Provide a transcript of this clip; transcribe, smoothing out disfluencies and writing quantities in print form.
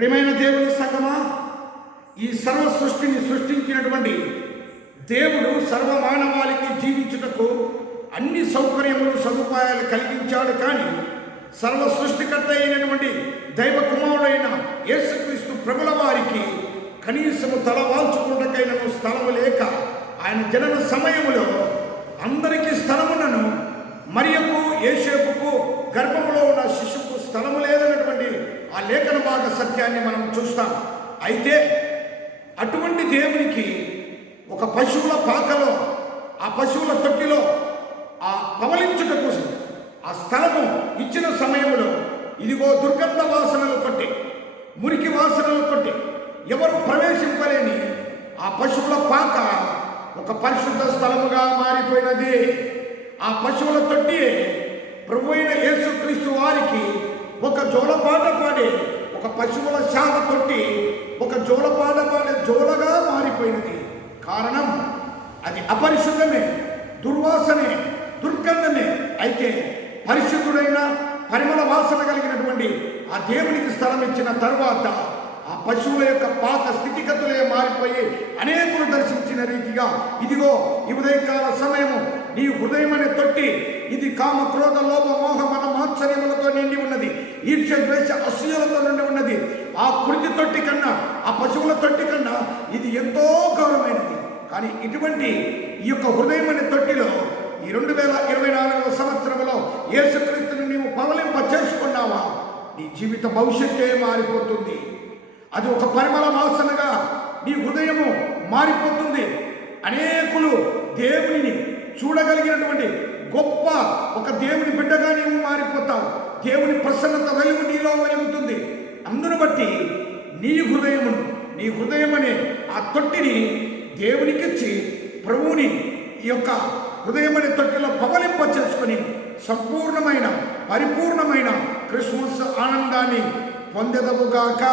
ప్రియమైన దేవుని సంగమా, ఈ సర్వ సృష్టిని సృష్టించినటువంటి దేవుడు సర్వమానవాళికి జీవించుటకు అన్ని సౌకర్యములు సదుపాయాలు కలిగించాడు. కానీ సర్వ సృష్టికర్త అయినటువంటి దైవ కుమారుడైన యేసుక్రీస్తు ప్రభుల వారికి కనీసము తలవాల్చుకుంటకైనను స్థలము లేక ఆయన జనన సమయములో అందరికీ స్థలమునను, మరియకు యేసేపుకు గర్భములో ఉన్న శిశువుకు స్థలము లేదన్నటువంటి ఆ లేఖన భాగ సత్యాన్ని మనం చూస్తాం. అయితే అటువంటి దేవునికి ఒక పశువుల పాకలో, ఆ పశువుల తొట్టిలో ఆ పవలించుట కోసం ఆ స్థలము ఇచ్చిన సమయంలో ఇదిగో దుర్గంధ వాసనలు తొట్టి, మురికి వాసనలు తొట్టి ఎవరు ప్రవేశింపలేని ఆ పశువుల పాక ఒక పరిశుద్ధ స్థలముగా మారిపోయినది. ఆ పశువుల తొట్టి ప్రభు అయిన యేసుక్రీస్తు వారికి ఒక జోలపాట పాడే, ఒక పశువుల శాఖ తొట్టి ఒక జోలపాట పాడే జోలగా మారిపోయినది. కారణం అది అపరిశుద్ధమే, దుర్వాసనే, దుర్గంధమే. అయితే పరిశుద్ధుడైన పరిమళ వాసన కలిగినటువంటి ఆ దేవునికి స్థలం ఇచ్చిన తర్వాత ఆ పశువుల యొక్క పాత స్థితిగతులే మారిపోయి అనేకులు దర్శించిన రీతిగా ఇదిగో ఈ ఉదయకాల సమయము నీ హృదయం అనే తొట్టి ఇది కామ క్రోధ లోభ మోహ మన మాత్సర్యములతో నిండి ఉన్నది, ఈర్ష్య ద్వేష అసూయలతో నిండి ఉన్నది. ఆ కుడితి తొట్టి కన్నా, ఆ పశువుల తొట్టి కన్నా ఇది ఎంతో గౌరవమైనది. కానీ ఇటువంటి ఈ యొక్క హృదయం అనే తొట్టిలో ఈ 2024వ సంవత్సరంలో యేసుక్రీస్తుని నీవు పవలింప చేసుకున్నావా, నీ జీవిత భవిష్యత్తే మారిపోతుంది. అది ఒక పరిమళ వాసనగా నీ హృదయము మారిపోతుంది. అనేకులు దేవునిని చూడగలిగినటువంటి గొప్ప ఒక దేవుని బిడ్డగా నీవు మారిపోతావు. దేవుని ప్రసన్నత వెలుగు నీలో వెలుగుతుంది. అందును బట్టి నీ హృదయం అనే ఆ తొట్టిని దేవునికిచ్చి ప్రభువుని ఈ యొక్క హృదయం అనే తొట్టిలో పవలింప చేసుకుని సంపూర్ణమైన పరిపూర్ణమైన క్రిస్మస్ ఆనందాన్ని పొందెదవుగాక.